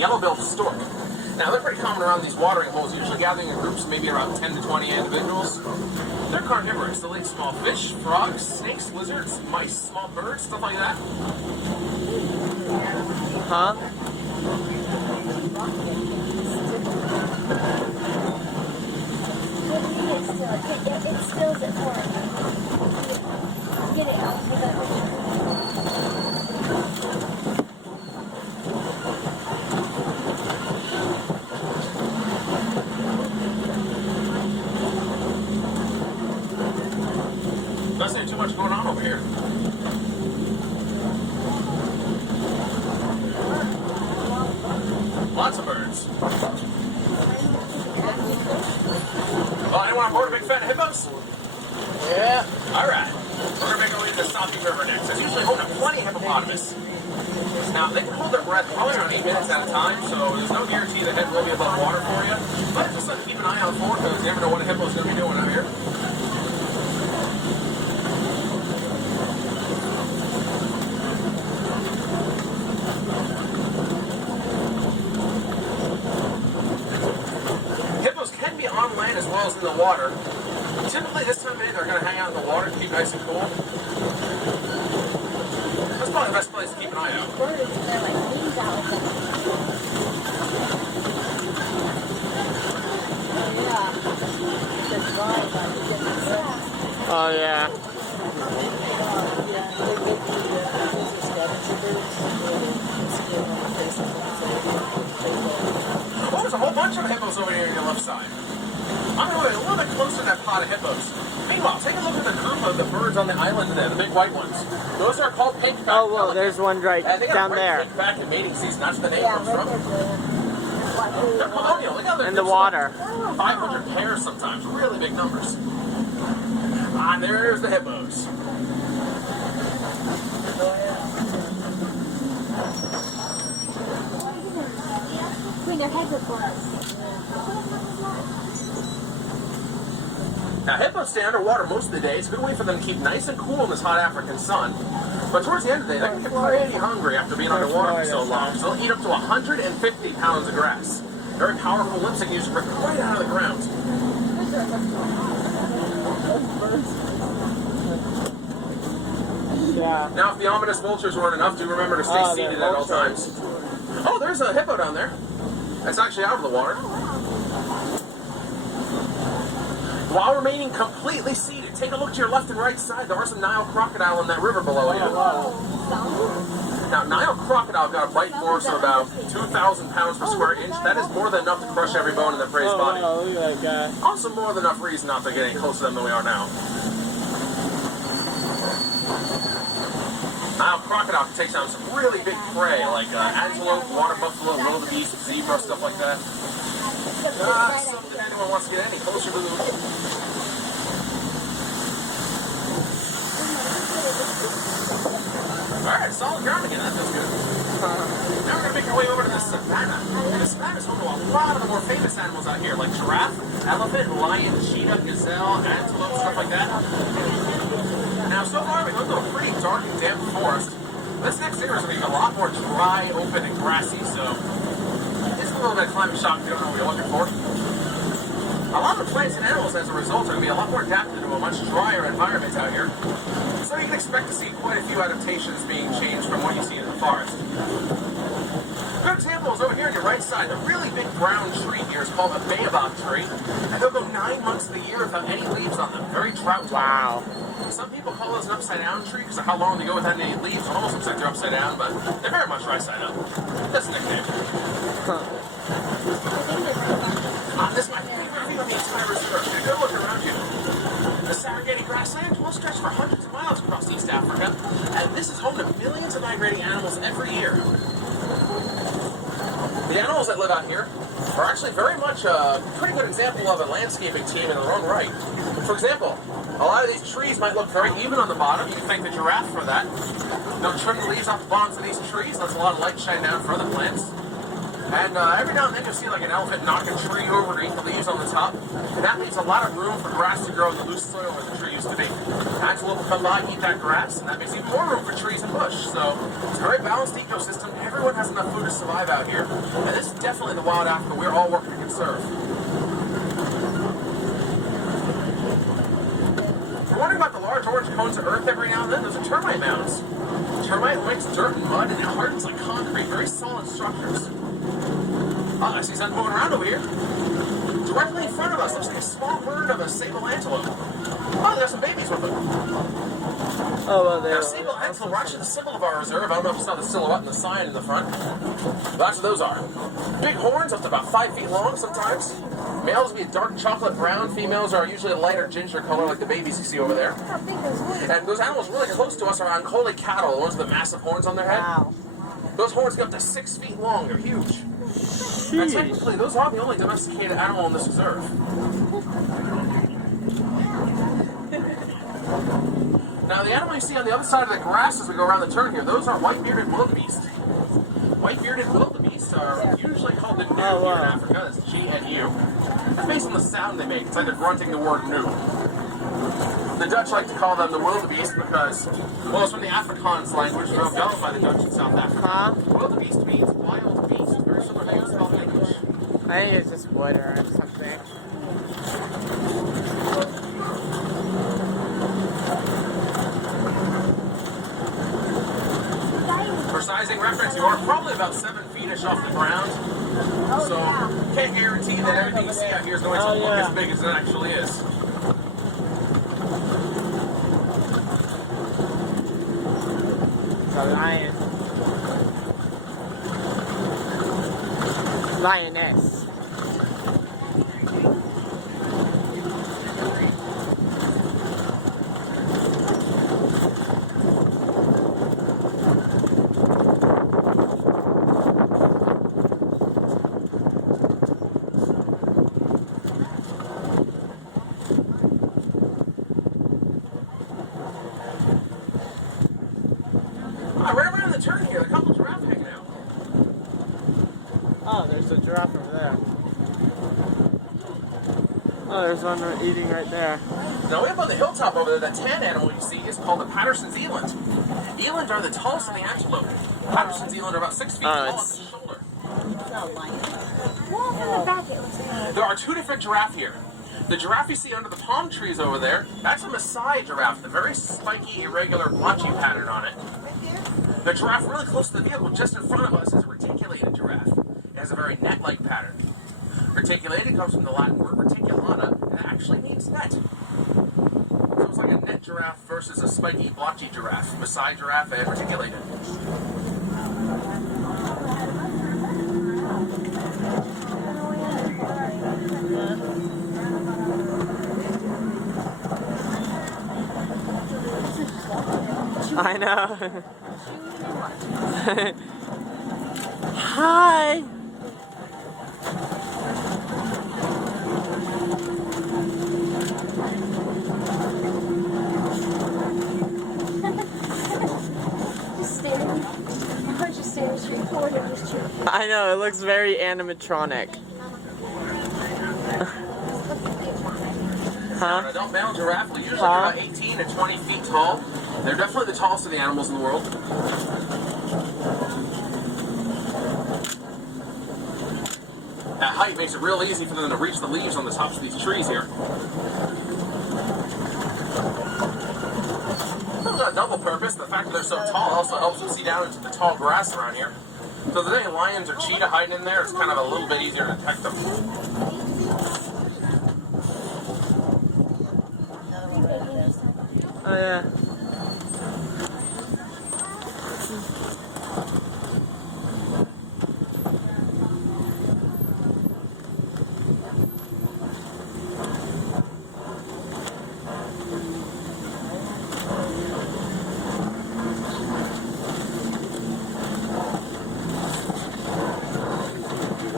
yellow-billed stork. Now, they're pretty common around these watering holes, usually gathering in groups, maybe around 10 to 20 individuals. They're carnivorous. They'll eat small fish, frogs, snakes, lizards, mice, small birds, stuff like that. Huh? It spills it for me. Get it out. Doesn't have too much going on over here. Lots of birds. Oh, anyone on board a big fan of hippos? Yeah. Alright. We're going to make our way to the Sabi River next. There's usually home to plenty of hippopotamus. Now, they can hold their breath probably around 8 minutes at a time, so there's no guarantee the head will be above water for you. But just keep an eye out for it, because you never know what a hippo's going to be doing out here. On land as well as in the water. Typically this time of day they're going to hang out in the water to keep nice and cool. That's probably the best place to keep an eye out. Oh yeah. Oh, there's a whole bunch of hippos over here on your left side. I'm going to go a little bit closer to that pod of hippos. Meanwhile, take a look at the group of the birds on the island there, the big white ones. Those are called pink-backed Oh, well, pelicans. there's one right down there. Pink-back in mating season, that's the name comes from. They're colonial. Look how they're In the water. 500 pairs sometimes, really big numbers. Ah, there's the hippos. Clean their heads up for us. Now, hippos stay underwater most of the day. It's a good way for them to keep nice and cool in this hot African sun. But towards the end of the day, they can get pretty hungry after being underwater for so long. So they'll eat up to 150 pounds of grass. Very powerful lips they can use to break right out of the ground. Yeah. Now, if the ominous vultures weren't enough, do remember to stay seated at all times. Oh, there's a hippo down there. That's actually out of the water. While remaining completely seated, take a look to your left and right side. There are some Nile crocodile in that river below you. Now, Nile crocodile got a bite force of about 2,000 pounds per square inch. That is more than enough to crush every bone in their prey's body. Oh, look at that guy. Also more than enough reason not to get any closer to them than we are now. Nile crocodile can take down some really big prey, like antelope, water buffalo, wildebeest, zebra, stuff like that. Something anyone wants to get any closer to the... Alright, solid ground again, that feels good. Now we're going to make our way over to the savannah. And the savannah is home to a lot of the more famous animals out here, like giraffe, elephant, lion, cheetah, gazelle, antelope, stuff like that. Now, so far we've gone to a pretty dark and damp forest. This next area is going to be a lot more dry, open, and grassy, so it's a little bit of climate shock if you don't know what you're looking for. A lot of the plants and animals, as a result, are going to be a lot more adapted to a much drier environment out here. So you can expect to see quite a few adaptations being changed from what you see in the forest. A good example is over here on your right side. The really big brown tree here is called a baobab tree. And they'll go 9 months of the year without any leaves on them. Very drought tolerant. Wow. Some people call this an upside-down tree because of how long they go without any leaves. It almost looks like they're upside down, but they're very much right side up. That's the nickname. This might be the entire reserve. Take a good look around you. The Serengeti grassland will stretch for hundreds of miles across East Africa, and this is home to millions of migrating animals every year. The animals that live out here are actually very much a pretty good example of a landscaping team in their own right. For example, a lot of these trees might look very even on the bottom. You can thank the giraffe for that. They'll trim the leaves off the bottoms of these trees, lets a lot of light shine down for other plants. And every now and then you'll see like an elephant knock a tree over to eat the leaves on the top. And that leaves a lot of room for grass to grow in the loose soil where the tree used to be. Antelope will come by, eat that grass, and that makes even more room for trees and bush. So it's a very balanced ecosystem. Everyone has enough food to survive out here. And this is definitely the wild Africa we're all working to conserve. If you're wondering about the large orange cones of earth every now and then, those are termite mounds. Termite mix dirt and mud, and it hardens like concrete, very solid structures. Oh, I see something moving around over here. Directly in front of us, looks like a small herd of a sable antelope. Oh, there's some babies with them. Oh, well, there. Now, sable antelope are actually the symbol of our reserve. I don't know if you saw the silhouette and the sign in the front. But that's what those are. Big horns, up to about 5 feet long sometimes. Males will be a dark chocolate brown. Females are usually a lighter ginger color like the babies you see over there. How big those horns are. And those animals really close to us are Ankole cattle, the ones with the massive horns on their head. Wow. Those horns get up to 6 feet long. They're huge. And Jeez. technically, those are the only domesticated animal in this reserve. Now, the animal you see on the other side of the grass as we go around the turn here, those are white-bearded wildebeest. White-bearded wildebeest are usually called the gnu here in Africa. That's G-N-U. That's based on the sound they make. It's like they're grunting the word gnu. The Dutch like to call them the wildebeest because, well, it's from the Afrikaans language developed by the Dutch in South Africa. Huh? Wildebeest means wild beast, very similar to how you spell English. I think it's just water or something. For sizing reference, you are probably about 7 feet-ish off the ground. So, can't guarantee that everything you see out here is going to look as big as it actually is. A lion. Lioness. Right around the turn here, a couple giraffe hanging out. Oh, there's a giraffe over there. Oh, there's one eating right there. Now, way up on the hilltop over there, that tan animal you see is called the Patterson's eland. Eland are the tallest of the antelope. Patterson's eland are about 6 feet tall at the shoulder. Well, from the back it looks like. There are 2 different giraffe here. The giraffe you see under the palm trees over there, that's a Maasai giraffe, the very spiky, irregular, blotchy pattern on it. The giraffe really close to the vehicle, just in front of us, is a reticulated giraffe. It has a very net-like pattern. Reticulated comes from the Latin word reticulata, and it actually means net. So it's like a net giraffe versus a spiky, blotchy giraffe. Maasai giraffe and reticulated. I know. Hi. Just staring. A bunch of stairs recording this trip. I know, it looks very animatronic. An Huh? adult male giraffe will usually be about 18 to 20 feet tall. They're definitely the tallest of the animals in the world. That height makes it real easy for them to reach the leaves on the tops of these trees here. They've got a double purpose. The fact that they're so tall also helps them see down into the tall grass around here. So if there's any lions or cheetah hiding in there, it's kind of a little bit easier to detect them. Oh yeah.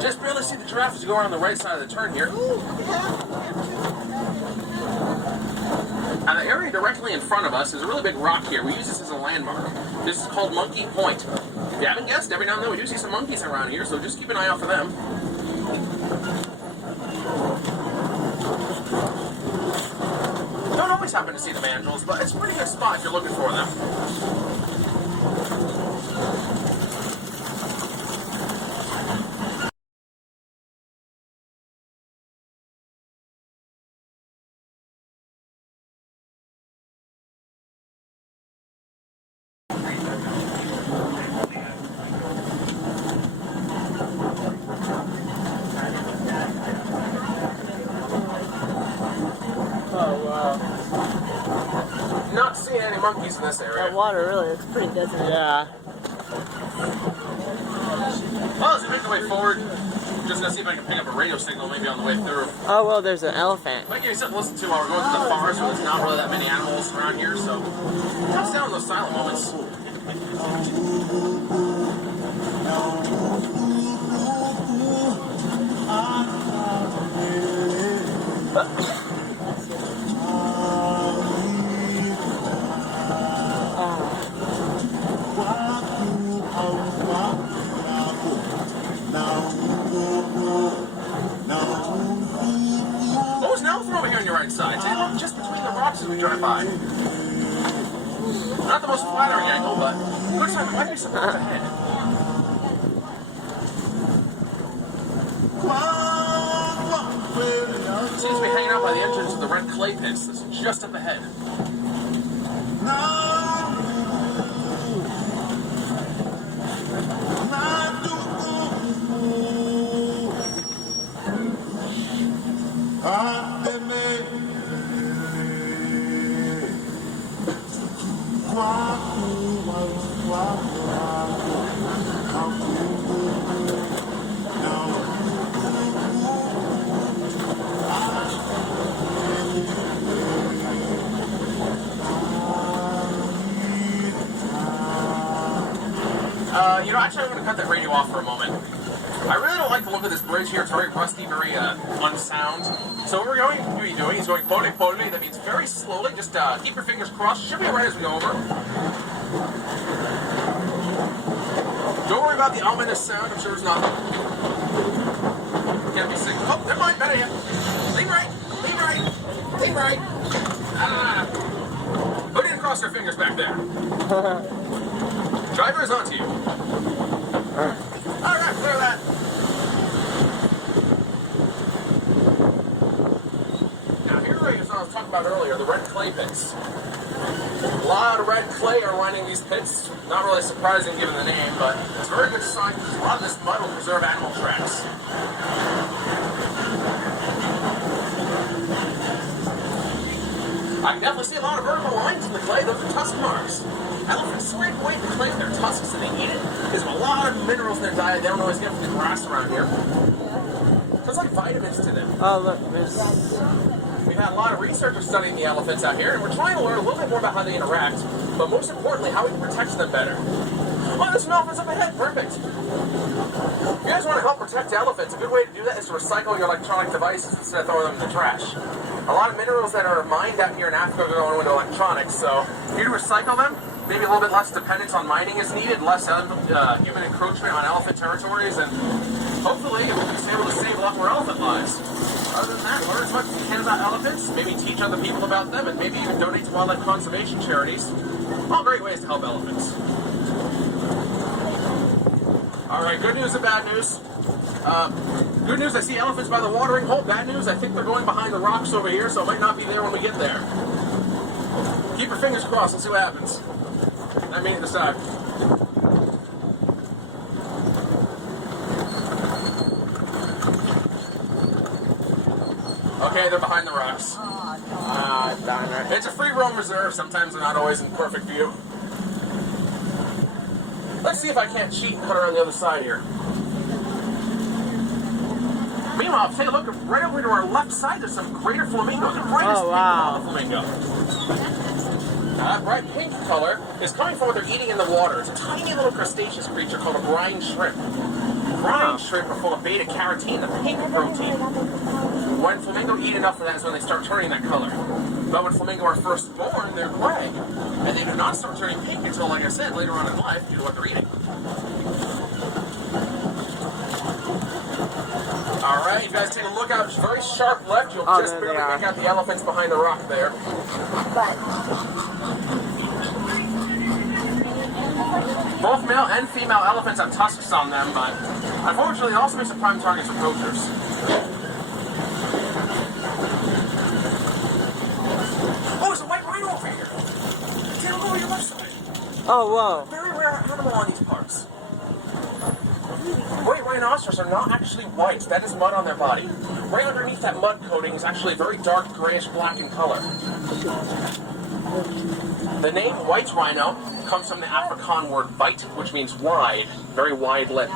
Just barely see the giraffe as you go around the right side of the turn here. And the area directly in front of us is a really big rock here. We use this as a landmark. This is called Monkey Point. you haven't guessed, every now and then we do see some monkeys around here, so just keep an eye out for them. Don't always happen to see the mandrills, but it's a pretty good spot if you're looking for them. Oh wow. Not seeing any monkeys in this That area. water really is pretty desert. Yeah. Well, as we make our way forward, I'm just gonna see if I can pick up a radio signal maybe on the way through. Oh well, there's an elephant. Might give you something to listen to while we're going through the forest where there's not really that many animals around here, so tough down those silent moments. Oh, there's an elephant over here on your right side. Take a look just between the rocks as we drive by. Not the most flattering angle, but good time. It might be something up ahead. Seems to be hanging out by the entrance of the red clay pits. This is just up ahead. You know, actually, I'm going to cut that radio off for a moment. I really don't like the look of this bridge here. It's very rusty, very unsound. So what we're going to be doing is going pone pone. That means very slowly. Just keep your fingers crossed. Should be right as we go over. Don't worry about the ominous sound. I'm sure it's nothing. Can't be sick. Oh, never mind. Better yet. Lean right. Lean right. Lean right. Ah. Who didn't cross their fingers back there? Driver is on to you. Alright, clear that. Now here is what I was talking about earlier, the red clay pits. A lot of red clay are lining these pits. Not really surprising given the name, but it's a very good sign because a lot of this mud will preserve animal tracks. I can definitely see a lot of vertical lines in the clay. Those are tusk marks. Elephants scrape away the clay with their tusks and they eat it. Gives them a lot of minerals in their diet they don't always get from the grass around here. So it's like vitamins to them. Oh look, there's. We've had a lot of researchers studying the elephants out here, and we're trying to learn a little bit more about how they interact, but most importantly, how we can protect them better. Oh, there's an elephant up ahead. Perfect. If you guys want to help protect elephants, a good way to do that is to recycle your electronic devices instead of throwing them in the trash. A lot of minerals that are mined out here in Africa are going into electronics, so if you recycle them, maybe a little bit less dependence on mining is needed, less human encroachment on elephant territories, and hopefully we'll be able to save a lot more elephant lives. Other than that, learn as much as you can about elephants, maybe teach other people about them, and maybe even donate to wildlife conservation charities. All great ways to help elephants. Alright, good news and bad news. Good news, I see elephants by the watering hole. Bad news, I think they're going behind the rocks over here, so it might not be there when we get there. Keep your fingers crossed and see what happens. Let me decide. Okay, they're behind the rocks. Ah, darn it. It's a free roam reserve. Sometimes they're not always in perfect view. Let's see if I can't cheat and cut around the other side here. Meanwhile, take a look right over to our left side. There's some greater flamingos. The brightest Oh, wow. pink flamingo. Now, that bright pink color is coming from what they're eating in the water. It's a tiny little crustaceous creature called a brine shrimp. brine shrimp are full of beta-carotene, the pink protein. When flamingo eat enough of that is when they start turning that color. But when flamingo are first born, they're gray. And they do not start turning pink until, like I said, later on in life due to what they're eating. Alright, you guys take a look out. It's very sharp left. You'll just there they barely are. make out the elephants behind the rock there. But Both male and female elephants have tusks on them, but unfortunately, it also makes them prime targets for poachers. Oh, there's a white rhino over here. Take a look over your left side. Oh, whoa. Very rare animal on these parks. Great rhinoceros are not actually white. That is mud on their body. Right underneath that mud coating is actually very dark grayish black in color. The name white rhino comes from the Afrikaans word weit, which means wide, very wide lip.